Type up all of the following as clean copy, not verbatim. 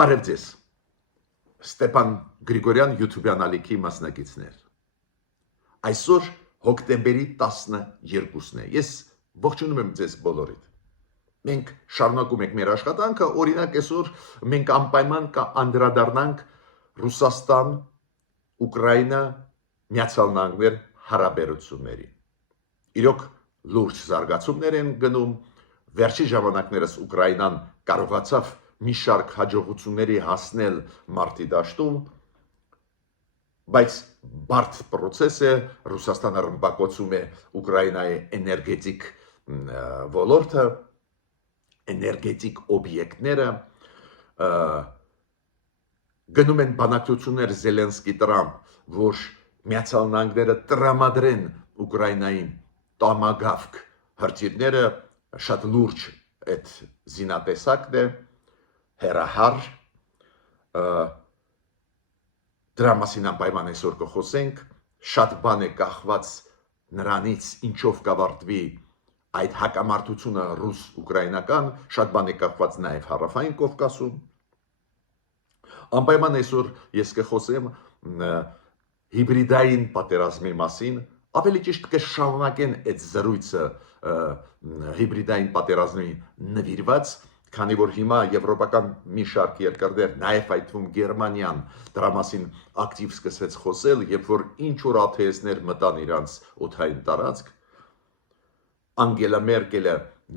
Բարև ձեզ, Ստեփան Գրիգորյան YouTube-յան ալիքի մասնակիցներ։ Այսօր հոկտեմբերի 12-ն է։ Ես ողջունում եմ ձեզ բոլորիդ։ Մենք շարունակում ենք մեր աշխատանքը, օրինակ այսօր մենք անպայման կանդրադառնանք Ռուսաստան, Ուկրաինա, Միացյալ Նահանգներ հարաբերություններին։ Իրոք լուրջ զարգացումներ են գնում, վերջի ժամանակներս Ուկրաինան կարողացավ մի շարք հաջողությունների հասնել մարտի դաշտում, բայց բարդ process է, Ռուսաստանը ռմբակոծում է Ուկրաինայի էներգետիկ ոլորտը, էներգետիկ օբյեկտները, գնում են բանակցություններ Զելենսկի-Տրամփ, որ Միացյալ Նահանգները տրամադրեն Ուկրաինային տամագավք հրթիռները, շատ լուրջ այդ զինատեսակն է, հերահար, դրա մասին անպայման այսօր կխոսենք, շատ բան է կախված նրանից, ինչով կավարտվի այդ հակամարտությունը ռուս-ուկրաինական, շատ բան է կախված նաև Հարավային Կովկասում։ Անպայման այսօր ես կխոսեմ հիբրիդային պատերազմի մասին, ավելի ճիշտ կշարունակեն այդ զրույցը հիբրիդային պատերազմի նվիրված, քանի որ հիմա եվրոպական մի շարք երկրներ, նաև այդ թվում Գերմանիան դրա մասին ակտիվ սկսեց խոսել, երբ որ ինչ որ աթեիստներ մտան իրանց օդային տարածք, Անգելա Մերկելը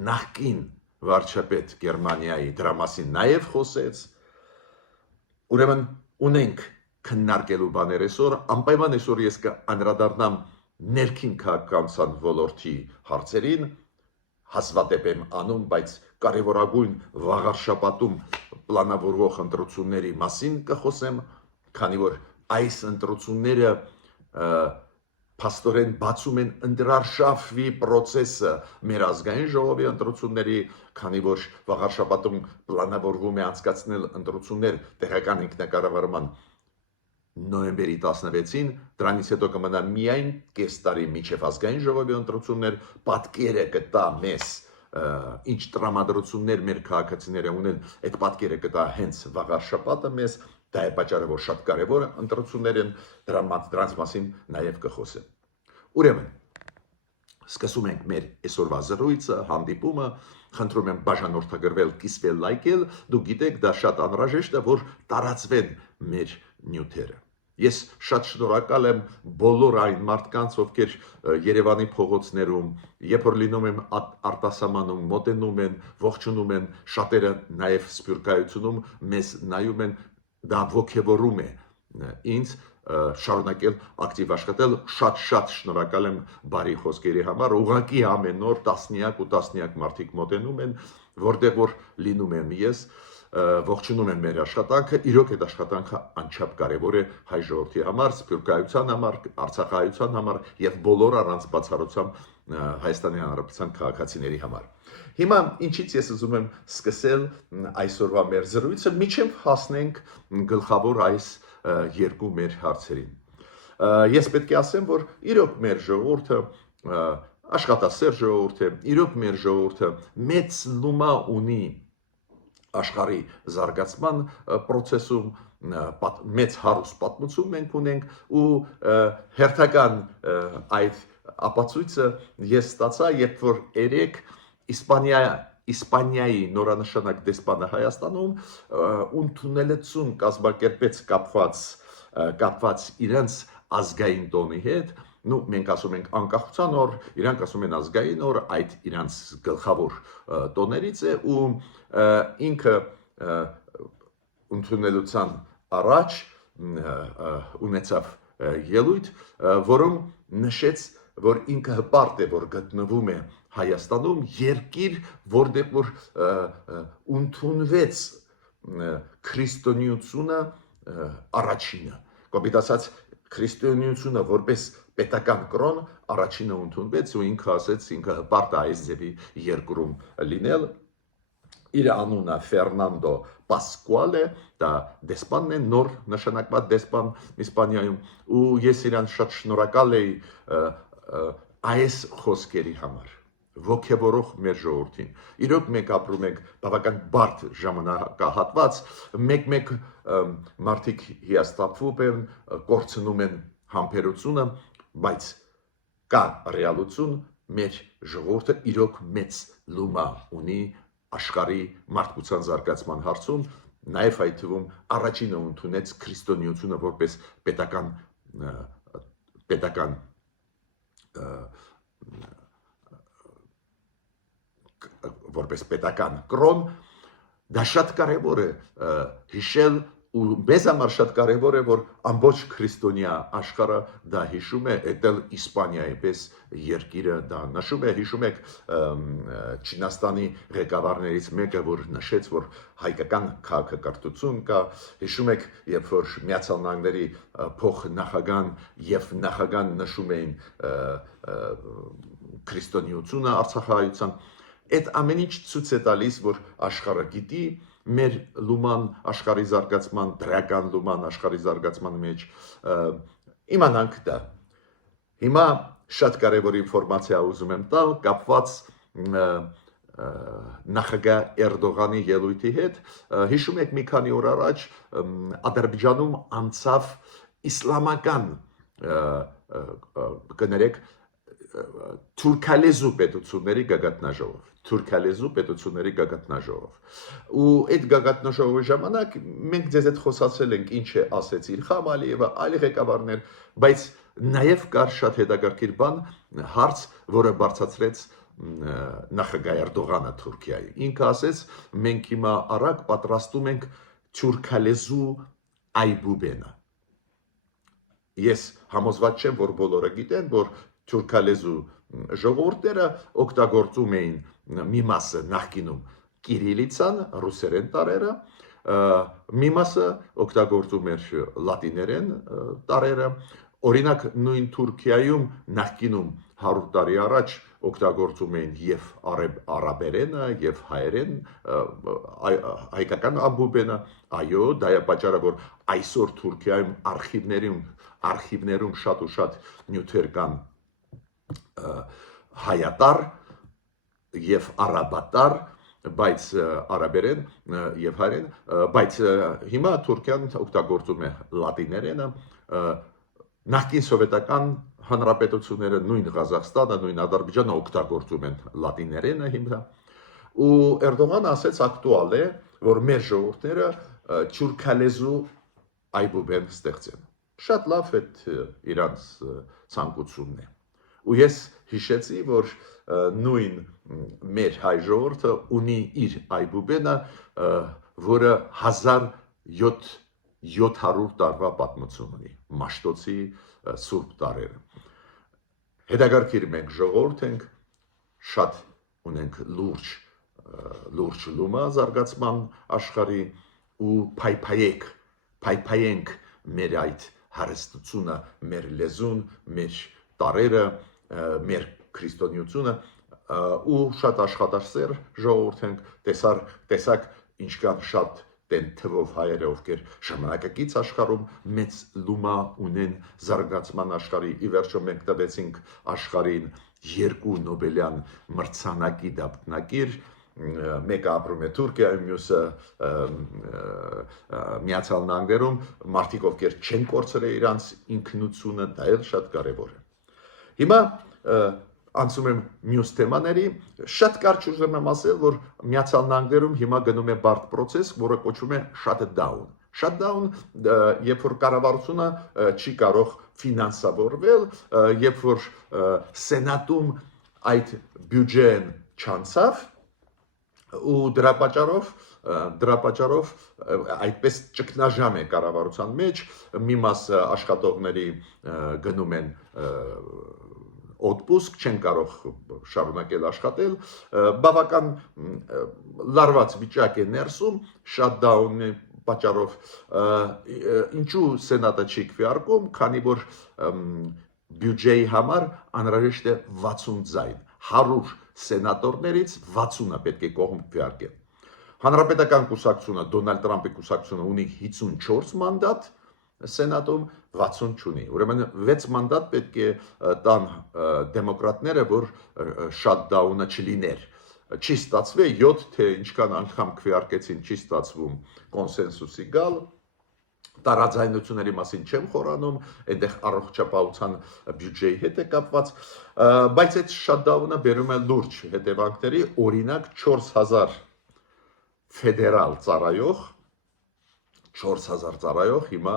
նախկին վարչապետ Գերմանիայի դրա մասին նաև խոսեց, ուրեմն ունենք քննարկելու բաներ այսօր, անպայման այսօր ես կանդրադառնամ ներքին քաղաքականության ոլորտի հարցերին, հազվադեպ եմ անում, բայց կարևորագույն վաղար շաբաթում պլանավորվող ընտրությունների մասին կխոսեմ, քանի որ այս ընտրությունները փաստորեն բացում են ընդրարշավի process-ը մեր ազգային ժողովի ընտրությունների, քանի որ վաղար շաբաթում պլանավորվում է անցկացնել ընտրություններ տեղական ինքնակառավարման նոյեմբերի 16-ին, դրանից հետո կմնա միայն կես տարի մինչև ազգային ժողովի ընտրություններ, պատկերը կտա մեզ ինչ տրամադրություններ մեր քաղաքացիները ունեն, այդ պատկերը կտա հենց վաղար շաբաթը մեզ, դա է պատճառը, որ շատ կարևոր ընտրություններ են, դրանց մասին նաև կխոսեմ։ Ուրեմն, սկսում ենք մեր այսօրվա զրույցը, հանդիպումը, խնդրում եմ բաժանորդագրվել, կիսվել, լայքել, դուք գիտեք, դա շատ անհրաժեշտ է, որ տարածվեն մեր նյութերը։ Ես շատ շնորհակալ եմ բոլոր այն մարդկանց, ովքեր Երևանի փողոցներում, երբ որ լինում եմ արտասահմանում, մոտենում են, ողջունում են, շատերը նաև սփյուռքայությունում մեզ նայում են, դա ոգևորում է ինձ շարունակել ակտիվ աշխատել, շատ շնորհակալ եմ բարի խոսքերի համար, ուղղակի ամեն օր տասնյակ ու տասնյակ մարդիկ մոտենում են, որտեղ որ լինում եմ ես, ողջունում են մեր աշխատանքը, իրոք այդ աշխատանքը անչափ կարևոր է հայ ժողովրդի համար, սփյուռքայության համար, արցախայության համար եւ բոլոր առանց բացառությամբ Հայաստանի Հանրապետության քաղաքացիների համար։ Հիմա ինչից ես ուզում եմ սկսել այսօրվա մեր զրույցը, միջև հասնենք գլխավոր այս երկու մեր հարցերին։ Ես պետք է ասեմ, որ իրոք մեր ժողովուրդը աշխատասեր ժողովուրդ է, իրոք մեր ժողովուրդը մեծ լումա ունի աշխարհի զարգացման process-ում, մեծ հարուստ պատմություն մենք ունենք ու հերթական այդ ապացույցը ես ստացա, երբ որ երեք Իսպանիայի նորանշանակ դեսպանը Հայաստանում ընդունելություն կազմակերպեց կապված իրենց ազգային տոնի հետ, մենք ասում ենք անկախության օր, իրանք ասում են ազգային օր, այդ իրանց գլխավոր տոներից է ու ինքը ընդունելության առաջ ունեցավ ելույթ, որում նշեց, որ ինքը հպարտ է, որ գտնվում է Հայաստանում, երկիր, որտեղ որ ընդունվեց քրիստոնեությունը առաջինը, կոպիտ ասած քրիստոնեությունը որպես պետական կրոն առաջինը ընդունվեց ու ինքը ասեց, ինքը հպարտ է այս ձևի երկրում լինել, իր անունը Ֆերնանդո Պասկուալ է, դա դեսպանն է, նոր նշանակված դեսպան Իսպանիայում ու ես իրան շատ շնորհակալ էի այս խոսքերի համար։ ոգևորող մեր ժողովրդին։ Իրոք մենք ապրում ենք բավական բարդ ժամանակահատված, մեկ-մեկ մարդիկ հիասթափվում են, կորցնում են համբերությունը, բայց կա ռեալություն, մեր ժողովուրդը իրոք մեծ լումա ունի աշխարհի մարդկության զարգացման հարցում, նաև այդ թվում առաջինը ընդունեց քրիստոնեությունը որպես պետական կրոն, դա շատ կարևոր է հիշել ու մեզ համար շատ կարևոր է, որ ամբողջ քրիստոնյա աշխարհը դա հիշում է, այդել Իսպանիայի պես երկիրը դա նշում է, հիշում եք Չինաստանի ղեկավարներից մեկը, որ նշեց, որ հայկական քաղաքակրթություն կա, հիշում եք, երբ որ Միացյալ Նահանգների փոխնախագահան եւ նախագահան նշում էին քրիստոնեությունը Արցախահայության, այդ ամեն ինչ ցույց է տալիս, որ աշխարհը գիտի մեր լուման աշխարհի զարգացման, դրական լուման աշխարհի զարգացման մեջ իմանանք դա։ Հիմա շատ կարևոր ինֆորմացիա ուզում եմ տալ կապված նախագահ Էրդողանի ելույթի հետ։ Հիշում եք մի քանի օր առաջ Ադրբեջանում անցավ իսլամական կներեք թուրքալեզու պետությունների գագաթնաժողով։ Ու այդ գագաթնաժողովի ժամանակ մենք ձեզ հետ խոսացել ենք ինչ է ասեց Իլհամ Ալիևը, այլ ղեկավարներ, բայց նաև կար շատ հետաքրքիր բան, հարց, որը բարձրացրեց նախագահ Էրդողանը Թուրքիայի։ Ինքը ասեց, մենք հիմա արագ պատրաստում ենք թուրքալեզու այբուբենը։ Ես համոզված չեմ, որ բոլորը գիտեն, որ թուրքալեզու ժողովուրդները օգտագործում էին մի մասը նախկինում կիրիլիցան, ռուսերեն տարերը, մի մասը օգտագործում էր լատիներեն տարերը, օրինակ նույն Թուրքիայում նախկինում 100 տարի առաջ օգտագործում էին եւ արաբերենը եւ հայերեն հայկական ամբուբենը, այո, դա է պատճառը, որ այսօր Թուրքիայում արխիվներում շատ ու շատ նյութեր կան հայատար եւ արաբատար, բայց արաբերեն եւ հայերեն, բայց հիմա Թուրքիան օգտագործում է լատիներենը, նախկին սովետական հանրապետությունները, նույն Ղազախստանը, նույն Ադրբեջանը օգտագործում են լատիներենը հիմա, ու Էրդողանը ասեց ակտուալ է, որ մեր ժողովուրդները թուրքալեզու այբուբեն ստեղծեն։ Շատ լավ է իրանց ցանկությունն է։ Ու ես հիշեցի, որ նույն մեր հայ ժողովուրդը ունի իր այբուբենը, որը 1700 տարվա պատմություն ունի, Մաշտոցի սուրբ տարերը։ Հետաքրքիր մենք ժողովուրդ ենք, շատ ունենք լուրջ լումա զարգացման աշխարհի ու փայփայենք մեր այդ հարստությունը, մեր լեզուն, մեր տարերը, մեր քրիստոնեությունը ու շատ աշխատասեր ժողովուրդ ենք, տեսակ ինչքան շատ տեն թվով հայերը, ովքեր ժամանակակից աշխարհում մեծ լումա ունեն զարգացման աշխարհի, ի վերջո մենք տվեցինք աշխարհին 2 Նոբելյան մրցանակի դափնեկիր, մեկը ապրում է Թուրքիայում, մյուսը Միացյալ Նահանգներում, մարդիկ ովքեր չեն կորցրել իրանց ինքնությունը, դա էլ շատ կարևոր է։ Հիմա անցում եմ մյուս թեմաների, շատ կարճ ուզում եմ ասել, որ Միացյալ Նահանգներում հիմա գնում է բարդ process, որը կոչվում է shutdown։ Shutdown, երբ որ կառավարությունը չի կարող ֆինանսավորվել, երբ որ սենատում այդ բյուջեն չանցավ, ու դրա պատճառով այդպես ճգնաժամ է կառավարության մեջ, մի մասը աշխատողների գնում են օդպուսկ, չեն կարող շարունակել աշխատել, բավական լարված վիճակ է ներսում, shutdown-ի պատճառով, ինչու սենատը չի քվեարկում, քանի որ բյուջեի համար անհրաժեշտ է 60 ձայն, 100 սենատորներից 60-ը պետք է կողմ քվեարկեն։ Հանրապետական կուսակցությունը, Դոնալդ Տրամփի կուսակցությունը ունի 54 մանդատ, Սենատում 60 չունի։ Ուրեմն 6 մանդատ պետք է տան դեմոկրատները, որ շատդաունը չլիներ։ Չի ստացվի 7 թե ինչքան անգամ քվեարկեցին, չի ստացվում կոնսենսուսի գալ։ Տարաձայնությունների մասին չեմ խորանում, այնտեղ առողջապահության բյուջեի հետ է կապված, բայց այդ շատդաունը բերում է լուրջ հետևանքների, օրինակ 4000 ֆեդերալ ծառայող 4000 ծառայող հիմա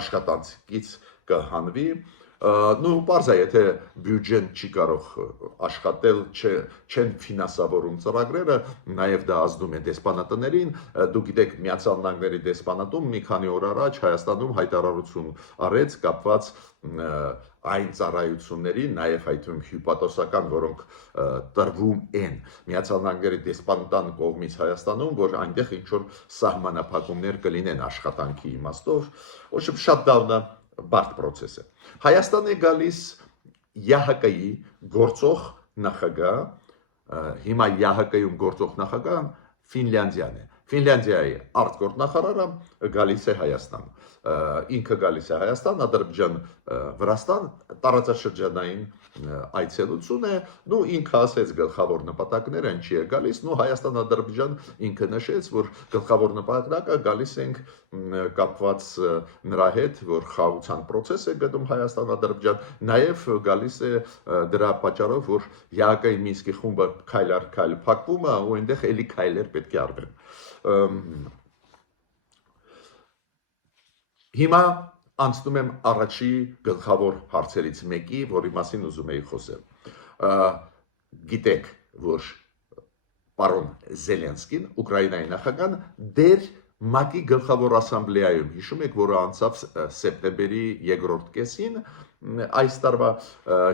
աշխատանքից կհանվի, պարզ է, եթե բյուջեն չի կարող աշխատել, չեն ֆինանսավորում ծրագրերը, նաև դա ազդում է դեսպանատներին, դուք գիտեք, Միացյալ Նահանգների դեսպանատում մի քանի օր առաջ Հայաստանում հայտարարություն արեց կապված այն ծառայությունների, նաև հայտում հյուպատոսական, որոնք տրվում են Միացյալ Նահանգների դեսպանատան կողմից Հայաստանում, որ այնտեղ ինչ-որ սահմանափակումներ կլինեն աշխատանքի իմաստով, ոչմ շատդաունը բարդ պրոցես է։ Հայաստան է գալիս ԵՀԿ-ի գործող նախագահ, հիմա ԵՀԿ-ում գործող նախագահն Ֆինլանդիան է։ Ֆինլանդիայի արտգործ նախարարը գալիս է Հայաստան։ Ինքը գալիս է Հայաստան, Ադրբեջան, Վրաստան, տարածաշրջանային այցելություն է, ինքը ասեց գլխավոր նպատակները ինչի է գալիս, Հայաստան, Ադրբեջան ինքը նշեց, որ գլխավոր նպատակը գալիս ենք կապված նրա հետ, որ խաղաղության process է գտնում Հայաստան, Ադրբեջան, նաև գալիս է դրա պատճառով, որ ԵԱՀԿ-ի Մինսկի խումբը քայլ առ քայլ փակվում է, ու այնտեղ էլի քայլեր պետք է արվեն։ Հիմա անցնում եմ առաջի գլխավոր հարցերից մեկի, որի մասին ուզում էի խոսել։ Գիտեք, որ պարոն Զելենսկին, Ուկրաինայի նախագահան, դեր ՄԱԿ-ի գլխավոր ասամբլեայում, հիշում եք, որը անցավ սեպտեմբերի 2-րդ կեսին, այս տարվա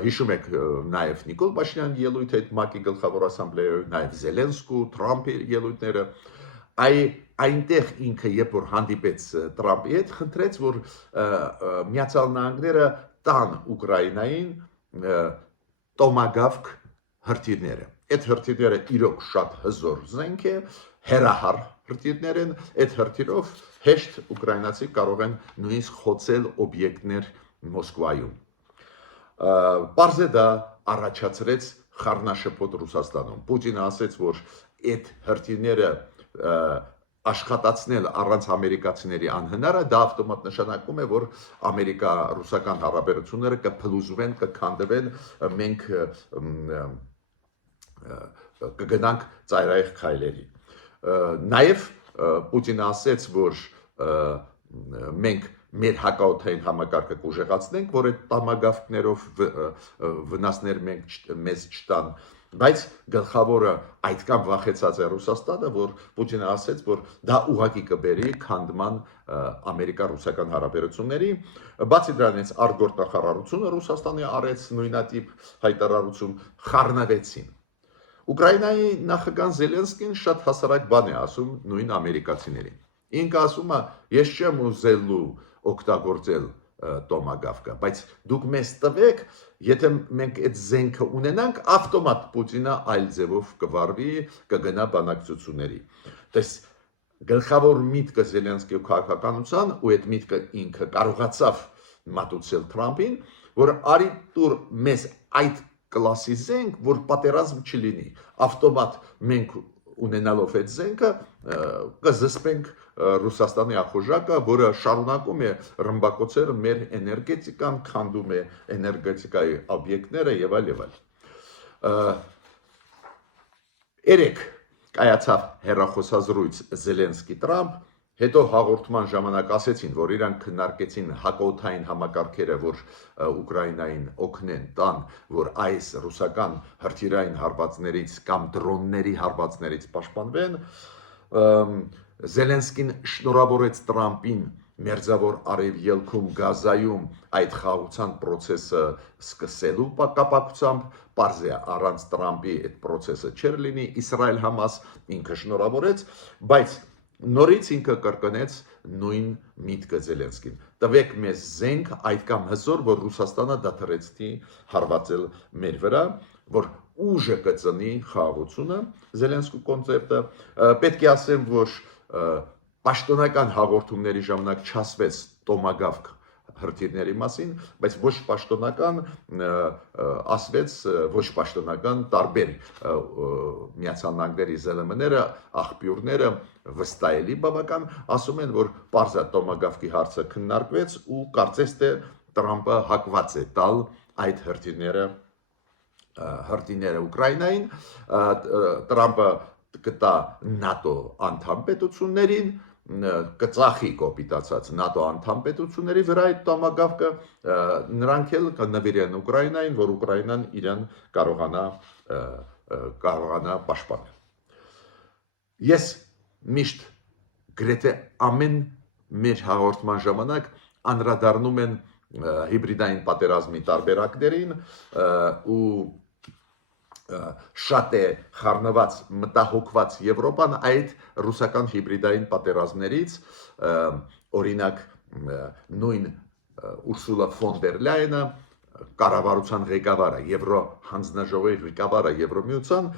հիշում եք նաև Նիկոլ Փաշինյանի ելույթը այդ ՄԱԿ-ի գլխավոր ասամբլեայում, նաև Զելենսկու, Թրամփի ելույթները, այնտեղ ինքը երբ որ հանդիպեց Տրամփի հետ, խնդրեց, որ Միացյալ Նահանգները տան Ուկրաինային տոմագավք հրթիռները։ Այդ հրթիռները իրոք շատ հզոր զենք է, հեռահար հրթիռներ են, այդ հրթիռով հեշտ ուկրաինացի կարող են նույնիսկ խոցել օբյեկտներ Մոսկվայում։ Պարզ է դա առաջացրեց խառնաշփոթ Ռուսաստանում։ Պուտինը ասեց, որ այդ հրթիռները աշխատացնել առանց ամերիկացիների անհնար է, դա ավտոմատ նշանակում է, որ ամերիկա-ռուսական հարաբերությունները կփլուզվեն, կքանդվեն, մենք կգնանք ծայրահեղ քայլերի։ Նաև Պուտինը ասեց, որ մենք մեր հակաօդային համակարգը կուժեղացնենք, որ այդ տամագավքներով վնասներ մեզ չտան, բայց գլխավորը այդքան վախեցած է Ռուսաստանը, որ Պուտինը ասեց, որ դա ուղղակի կբերի քանդման ամերիկա-ռուսական հարաբերությունների, բացի դրանից արտգործ նախարարությունը Ռուսաստանի արեց նույնատիպ հայտարարություն, խառնվեցին։ Ուկրաինայի նախագահ Զելենսկին շատ հասարակ բան է ասում նույն ամերիկացիներին։ Ինքը ասում է, ես չեմ ուզելու օգտագործել տոմագավկը, բայց դուք մեզ տվեք, եթե մենք այդ զենքը ունենանք, ավտոմատ Պուտինը այլ ձևով կվարվի, կգնա բանակցությունների։ Դες գլխավոր միտքը Զելենսկիի քաղաքականության ու այդ միտքը ինքը կարողացավ մատուցել Թրամփին, որ արի տուր մեզ այդ կլասի զենք, որ պատերազմ չլինի, ավտոմատ մենք ունենալով այդ զենքը կզսպենք Ռուսաստանի ախորժակը, որը շարունակում է ռմբակոծել մեր էներգետիկան, քանդում է էներգետիկայի օբյեկտները եւ այլ եւ այլ։ Երեք կայացավ հեռախոսազրույց Զելենսկի-Տրամփ, հետո հաղորդման ժամանակ ասեցին, որ իրանք քննարկեցին հակաօդային համակարգերը, որ Ուկրաինային օգնեն տան, որ այս ռուսական հրթիռային հարվածներից կամ դրոնների հարվածներից պաշտպանվեն։ Զելենսկին շնորհավորեց Տրամփին Մերձավոր Արևելքում Գազայում այդ խաղաղության process-ը սկսելու կապակցությամբ, պարզ է առանց Տրամփի այդ process-ը չէր լինի, Իսրայել-Համաս ինքը շնորհավորեց, բայց նորից ինքը կրկնեց նույն միտքը Զելենսկին։ Տվեք մեզ զենք այդքան հզոր, որ Ռուսաստանը դադարեցնի հարվածել մեր վրա, որ ուժը կծնի խաղաղությունը, Զելենսկու կոնցեպտը։ Պետք է ասեմ, որ պաշտոնական հաղորդումների ժամանակ չասվեց տոմագավք հրթիռների մասին, բայց ոչ պաշտոնական ասվեց, ոչ պաշտոնական տարբեր Միացյալ Նահանգների ԶԼՄ-ները, աղբյուրները վստահելի բավական ասում են, որ պարզա տոմագավկի հարցը քննարկվեց ու կարծես թե Տրամպը հակված է տալ այդ հրթիռները Ուկրաինային, Տրամպը կտա ՆԱՏՕ անդամ պետություններին, կծախի կոպիտացած ՆԱՏՕ անդամ պետությունների վրա այդ տոմագավկը, նրանք էլ կնվիրեն Ուկրաինային, որ Ուկրաինան իրեն կարողանա պաշտպանել։ Ես միշտ գրեթե ամեն մեր հաղորդման ժամանակ անդրադառնում են հիբրիդային պատերազմի տարբերակներին ու շատ է խառնված մտահոգված Եվրոպան այդ ռուսական հիբրիդային պատերազմներից, օրինակ նույն Ուրսուլա ֆոն դեր Լայենը, կառավարության ղեկավարը, Եվրոհանձնաժողովի ղեկավարը Եվրոմիության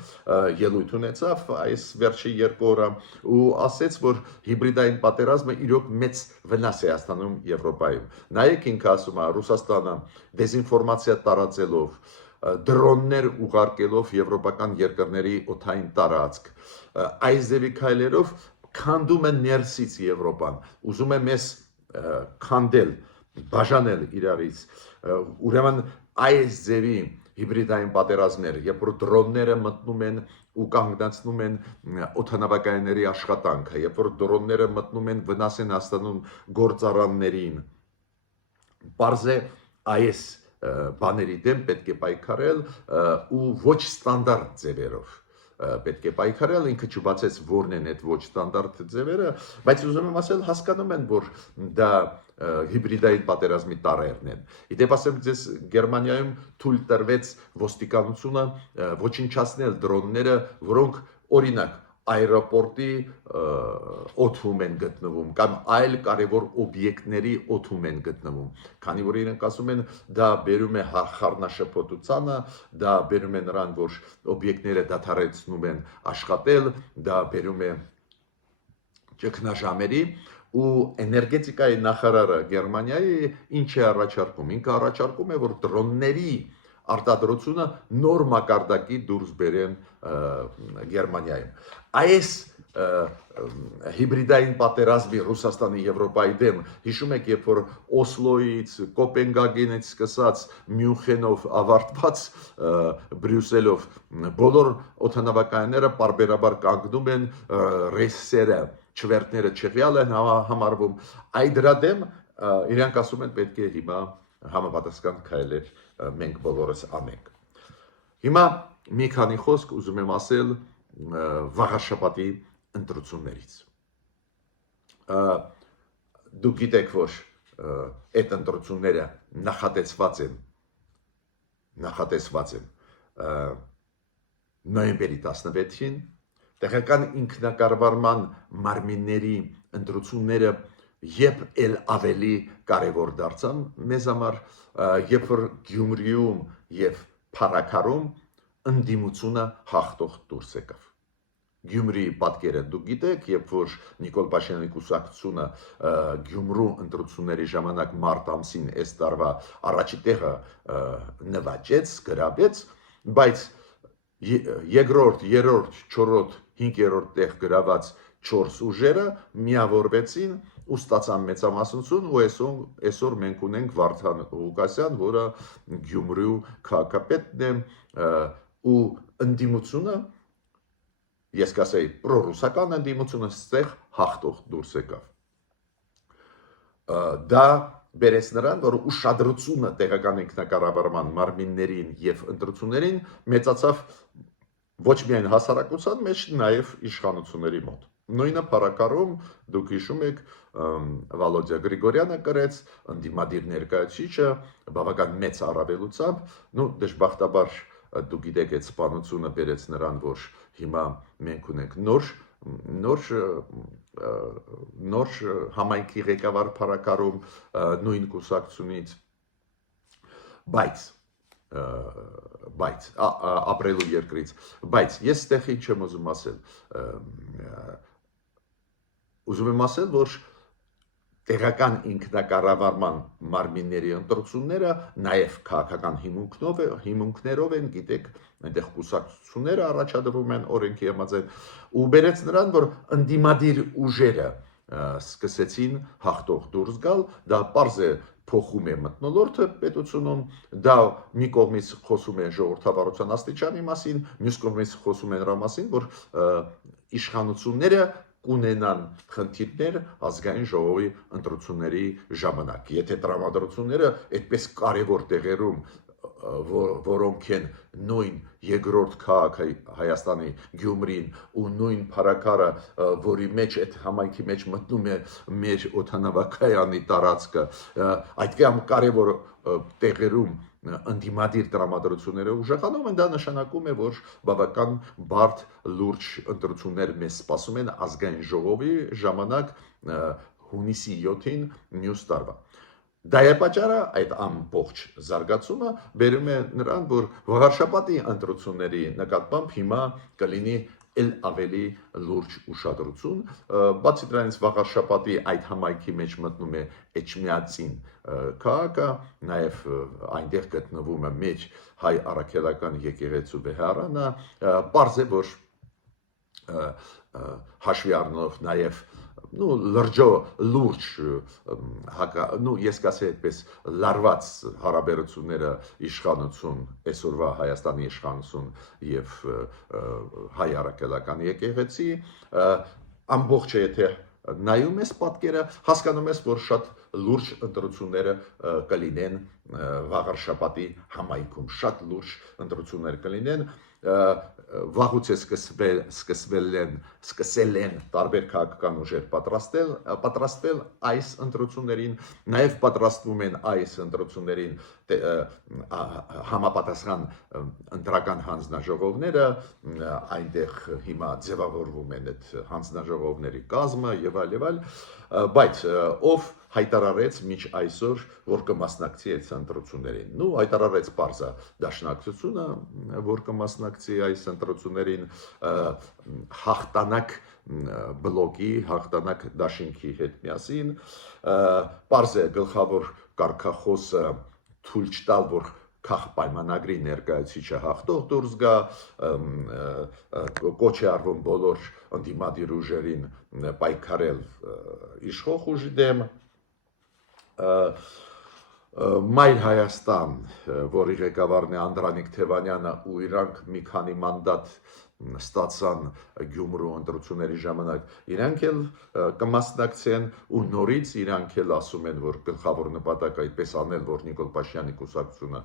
ելույթ ունեցավ այս վերջի 2 օրը ու ասեց, որ հիբրիդային պատերազմը իրոք մեծ վնաս է հասցնում Եվրոպայում։ Նայեք ինքը ասում է, Ռուսաստանը դեզինֆորմացիա տարածելով, դրոններ ուղարկելով եվրոպական երկրների օդային տարածք, այս ձևի քայլերով քանդում է ներսից Եվրոպան, ուզում է մեզ քանդել, բաժանել իրարից, ուրեմն այս ձևի հիբրիդային պատերազմներ, երբ որ դրոնները մտնում են ու կանգնացնում են օդանավակայանների աշխատանքը, երբ որ դրոնները մտնում են վնաս են հասցնում գործարաններին, պարզ է այս բաների դեմ պետք է պայքարել ու ոչ ստանդարտ ձևերով պետք է պայքարել, ինքը չբացեց որն են այդ ոչ ստանդարտ ձևերը, բայց ուզում եմ ասել, հասկանում են, որ դա հիբրիդային պատերազմի տարրերն են։ Իդեպ ասեմ ձեզ, Գերմանիայում թույլ տրվեց ոստիկանությունը ոչնչացնել դրոնները, որոնք օրինակ այրոպորտի օդում են գտնվում կամ այլ կարևոր օբյեկտների օդում են գտնվում, քանի որ իրենք ասում են, դա բերում է խառնաշփոթությանը, դա բերում է նրան, որ օբյեկտները դադարեցնում են աշխատել, դա բերում է ճգնաժամերի ու էներգետիկայի նախարարը Գերմանիայի ինչ է առաջարկում, ինքը առաջարկում է, որ դրոնների արտադրությունը նոր մակարդակի դուրս բերեն Գերմանիայում։ Այս հիբրիդային պատերազմի Ռուսաստանի Եվրոպայի դեմ, հիշում եք, երբ որ Օսլոյից, Կոպենհագենից սկսած Մյունխենով ավարտված Բրյուսելով, բոլոր օդանավակայանները պարբերաբար կանգնում են, ռեյսերը, չվերթները չեղյալ են համարվում, այդ դրա դեմ իրենք ասում են պետք է հիմա համապատասխան քայլեր մենք բոլորս անենք։ Հիմա մի քանի խոսք ուզում եմ ասել վաղաշաբաթի ընտրություններից։ Դուք գիտեք, որ այդ ընտրությունները նախատեսված են նոյեմբերի 16-ին, տեղական ինքնակառավարման մարմինների ընտրությունները երբ էլ ավելի կարևոր դարձան մեզ համար, երբ որ Գյումրիում եւ Փարաքարում ընդդիմությունը հաղթող դուրս եկավ։ Գյումրիի պատկերը դուք գիտեք, երբ որ Նիկոլ Փաշինյանի կուսակցությունը Գյումրու ընտրությունների ժամանակ մարտ ամսին այս տարվա առաջի տեղը նվաճեց, գրավեց, բայց երկրորդ, երրորդ, չորրորդ, 5-րդ տեղ գրաված 4 ուժերը միավորվեցին ու ստացան մեծամասնություն ու այսօր մենք ունենք Վարդան Ղուկասյան, որը Գյումրու քաղաքապետն է ու ընդդիմությունը, ես կասեի պրոռուսական ընդդիմությունը ստեղ հաղթող դուրս եկավ։ Դա բերեց նրան, որ ուշադրությունը տեղական ինքնակառավարման մարմիններին եւ ընտրություններին մեծացավ ոչ միայն հասարակության մեջ, նաեւ իշխանությունների մոտ։ Նույնը Փարաքարում դուք հիշում եք Վալոդիա Գրիգորյանը կրեց ընդդիմադիր ներկայացուցիչը բավական մեծ առավելությամբ, դժբախտաբար դուք գիտեք այդ սպանությունը բերեց նրան, որ հիմա մենք ունենք նոր համայնքի ղեկավար Փարաքարում նույն կուսակցությունից, բայց ապրելու երկրից, բայց ես ստեղ ինչ եմ ուզում ասել, որ տեղական ինքնակառավարման մարմինների ընտրությունները նաև քաղաքական հիմունքներով են, գիտեք, այնտեղ կուսակցությունները առաջադրվում են օրենքի համաձայն ու բերեց նրան, որ ընդդիմադիր ուժերը սկսեցին հաղթող դուրս գալ, դա պարզ է փոխում է մթնոլորտը պետությունում, դա մի կողմից խոսում է ժողովրդավարության աստիճանի մասին, մյուս կողմից խոսում է նրա մասին, որ իշխանությունները կունենան խնդիրներ ազգային ժողովի ընտրությունների ժամանակ։ Եթե տրամադրությունները այդպես կարևոր տեղերում, որոնք են նույն երկրորդ քաղաքը Հայաստանի Գյումրին ու նույն փարակարը, որի մեջ այդ համայնքի մեջ մտնում է մեր օդանավակայանի տարածքը, այդքան կարևոր տեղերում ընդդիմադիր տրամադրությունները ուժեղանում են, դա նշանակում է, որ բավական բարդ լուրջ ընտրություններ մեզ սպասում են ազգային ժողովի ժամանակ հունիսի 7-ին մյուս տարվա։ Դա է պատճառը, այդ ամբողջ զարգացումը բերում է նրան, որ վաղարշաբաթի ընտրությունների նկատմամբ հիմա կլինի էլ ավելի լուրջ ուշադրություն, բացի դրանից վաղարշաբաթի այդ համայնքի մեջ մտնում է Էջմիածին քաղաքը, նաև այնտեղ գտնվում է մեր հայ առաքելական եկեղեցու վեհարանը, պարզ է, որ հաշվի առնելով նաև լուրջ ես կասեի այդպես լարված հարաբերությունները իշխանություն այսօրվա Հայաստանի իշխանություն եւ հայ առաքելական եկեղեցի ամբողջը եթե նայում ես պատկերը հասկանում ես որ շատ լուրջ ընտրությունները կլինեն վաղարշաբաթի համայնքում շատ լուրջ ընտրություններ կլինեն վաղուց է սկսել են տարբեր քաղաքական ուժեր պատրաստվել այս ընտրություններին, նաև պատրաստվում են այս ընտրություններին համապատասխան ընտրական հանձնաժողովները, այնտեղ հիմա ձևավորվում են այդ հանձնաժողովների կազմը եւ այլ, բայց ով հայտարարեց միջ այսօր, որ կմասնակցի այս ընտրություններին։ Նու հայտարարեց պարզա դաշնակցությունը, որ կմասնակցի այս ընտրություններին հաղթանակ բլոկի, հաղթանակ դաշինքի հետ միասին, պարզ է գլխավոր կարգախոսը թույլ չտալ, որ քաղ պայմանագրի ներկայացուցիչը հաղթող դուրս գա, կոչ է արվում բոլոր ընդդիմադիր ուժերին պայքարել իշխող ուժի դեմ, Մայր Հայաստան, որի ղեկավարն է Անդրանիկ Թևանյանը ու իրանք մի քանի մանդատ ստացան Գյումրու ընտրությունների ժամանակ, իրանք էլ կմասնակցեն ու նորից իրանք էլ ասում են, որ գլխավոր նպատակը այդպես անել, որ Նիկոլ Փաշինյանի կուսակցությունը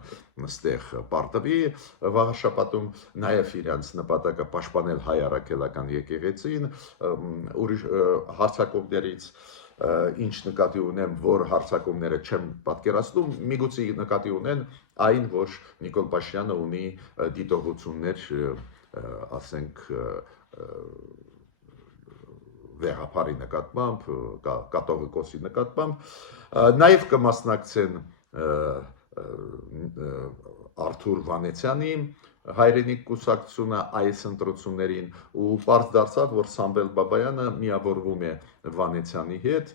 ստեղ պարտվի վաղաշաբաթում, նաև իրանց նպատակը պաշտպանել հայ առաքելական եկեղեցին, ուրիշ հարձակումներից ինչ նկատի ունեմ, որ հարձակումները չեմ պատկերացնում, միգուցե նկատի ունեն այն, որ Նիկոլ Փաշինյանը ունի դիտողություններ, ասենք, վեղապարի նկատմամբ, կատողիկոսի նկատմամբ, նաև կմասնակցեն Արթուր Վանեցյանի հայրենիք կուսակցությունը այս ընտրություններին ու պարզ դարձավ, որ Սամվել Բաբայանը միավորվում է Վանեցյանի հետ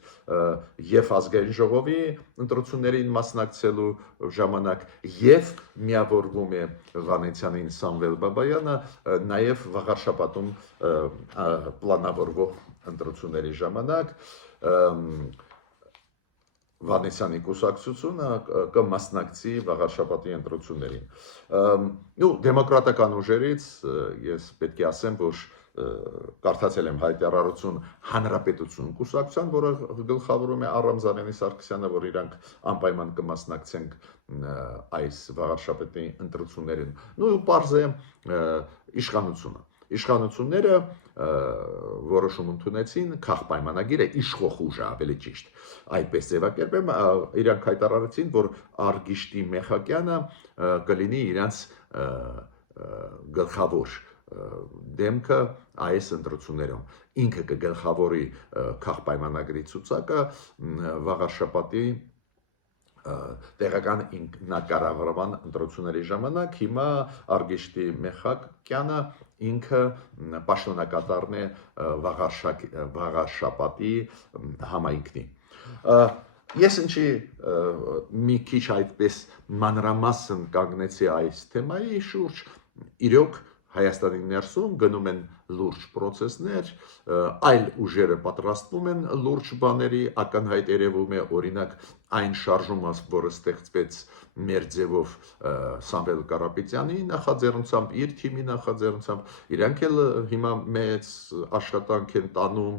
եւ ազգային ժողովի ընտրություններին մասնակցելու ժամանակ եւ միավորվում է Վանեցյանին Սամվել Բաբայանը նաեւ վաղարշաբաթում պլանավորվող ընտրությունների ժամանակ Վանեցյանի կուսակցությունը կմասնակցի վաղարշաբաթի ընտրություններին։ Դեմոկրատական ուժերից ես պետք է ասեմ, որ կարդացել եմ հայտարարություն Հանրապետություն կուսակցության, որը գլխավորում է Առամ Զարյանի Սարգսյանը, որ իրանք անպայման կմասնակցենք այս վաղարշաբթի ընտրություններին։ Ու պարզ է իշխանությունը։ Իշխանությունները որոշում ընդունեցին քաղ պայմանագիրը իշխող ուժը ավելի ճիշտ այդպես ձևակերպեմ իրանք հայտարարեցին որ Արգիշտի Մեխակյանը կլինի իրանց գլխավոր դեմքը այս ընտրություններում ինքը կգլխավորի քաղ պայմանագրի ցուցակը վաղարշաբաթի տեղական ինքնակառավարման ընտրությունների ժամանակ հիմա Արգիշտի Մեխակյանը ինքը պաշտոնակատարն է Վաղարշապատի համայնքնի։ Ես ինչի մի քիչ այդպես մանրամասն կանգնեցի այս թեմայի շուրջ, իրոք Հայաստանի ներսում գնում են լուրջ process-ներ, այլ ուժերը պատրաստվում են լուրջ բաների, ակնհայտ երևում է օրինակ այն շարժումը, որը ստեղծվեց մեր ձևով Սամվել Կարապետյանի նախաձեռնությամբ, իր թիմի նախաձեռնությամբ, իրանք էլ հիմա մեծ աշխատանք են տանում,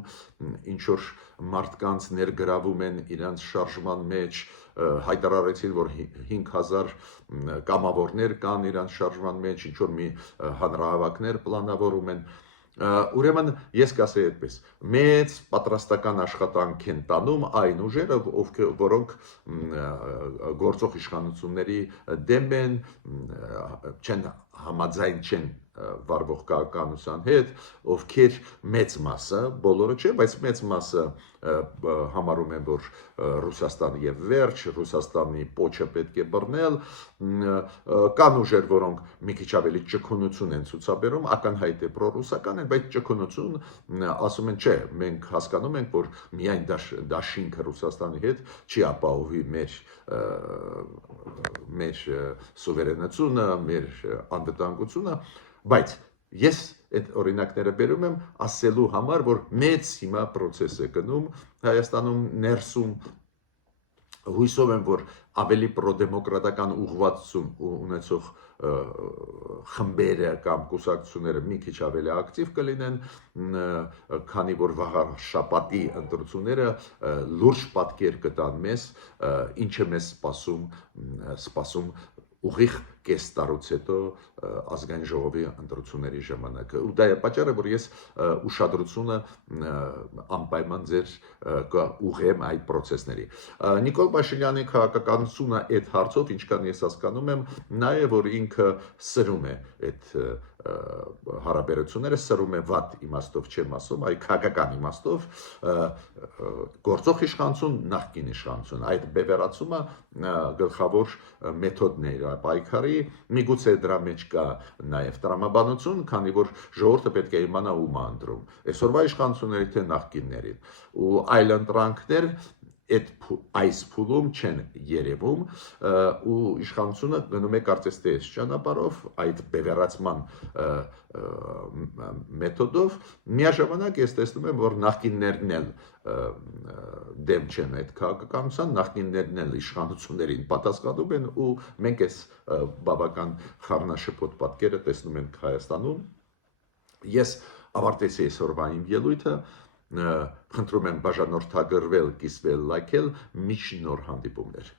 ինչ որ մարդկանց ներգրավում են իրանց շարժման մեջ, հայտարարեցին, որ 5000 կամավորներ կան իրանց շարժման մեջ, ինչ որ մի հանրահավաքներ պլանավորում են։ Ուրեմն ես կասեի այդպես, մեծ պատրաստական աշխատանք են տանում այն ուժերը, որոնք գործող իշխանությունների դեմ են, չեն համաձայն չեն վարվող քաղաքականության հետ, ովքեր մեծ մասը, բոլորը չէ, բայց մեծ մասը համարում են, որ Ռուսաստան եւ վերջ, Ռուսաստանի պոչը պետք է բռնել, կան ուժեր, որոնք մի քիչ ավելի ճկունություն են ցուցաբերում, ակնհայտ է պրոռուսական են, բայց ճկունություն ասում են, չէ, մենք հասկանում ենք, որ միայն դաշինքը Ռուսաստանի հետ չի ապահովի մեր սուվերենությունը, մեր անվտանգությունը, բայց ես այդ օրինակները բերում եմ ասելու համար, որ մեծ հիմա process է գնում Հայաստանում ներսում, հույսով եմ, որ ավելի պրոդեմոկրատական ուղղվածություն ունեցող խմբերը կամ կուսակցությունները մի քիչ ավելի ակտիվ կլինեն, քանի որ Վաղարշապատի ընտրությունները լուրջ պատկեր կտան մեզ, ինչ է մեզ սպասում ուղիղ կես տարուց հետո ազգային ժողովի ընտրությունների ժամանակ։ Ու դա է պատճառը, որ ես ուշադրությունը անպայման ձեր կուղղեմ այդ process-ների։ Նիկոլ Փաշինյանի քաղաքականությունը այդ հարցով, ինչքան ես հասկանում եմ, նա է, որ ինքը սրում է այդ հարաբերությունները, սրում է վատ իմաստով չեմ ասում, այլ քաղաքական իմաստով, գործող իշխանություն, նախկին իշխանություն, այդ բևեռացումը գլխավոր մեթոդն է իր պայքարի, միգուցե դրա մեջ կա նաև տրամաբանություն, քանի որ ժողովուրդը պետք է իմանա ում է ընտրում, այսօրվա իշխանությունների թե նախկիններին, ու այլ ընտրանքներ այս փուլում չեն երևում ու իշխանությունը գնում է կարծես թե այս ճանապարհով, այդ բևեռացման մեթոդով, միաժամանակ ես տեսնում եմ, որ նախկիններն էլ դեմ չեն այդ քաղաքականության, նախկիններն էլ իշխանություններին պատասխանում են ու մենք այս բավական խառնաշփոթ պատկերը տեսնում ենք Հայաստանում։ Ես ավարտեցի այսօրվա իմ ելույթը, խնդրում եմ բաժանորդագրվել, կիսվել, լայքել, միշտ նոր հանդիպումներ։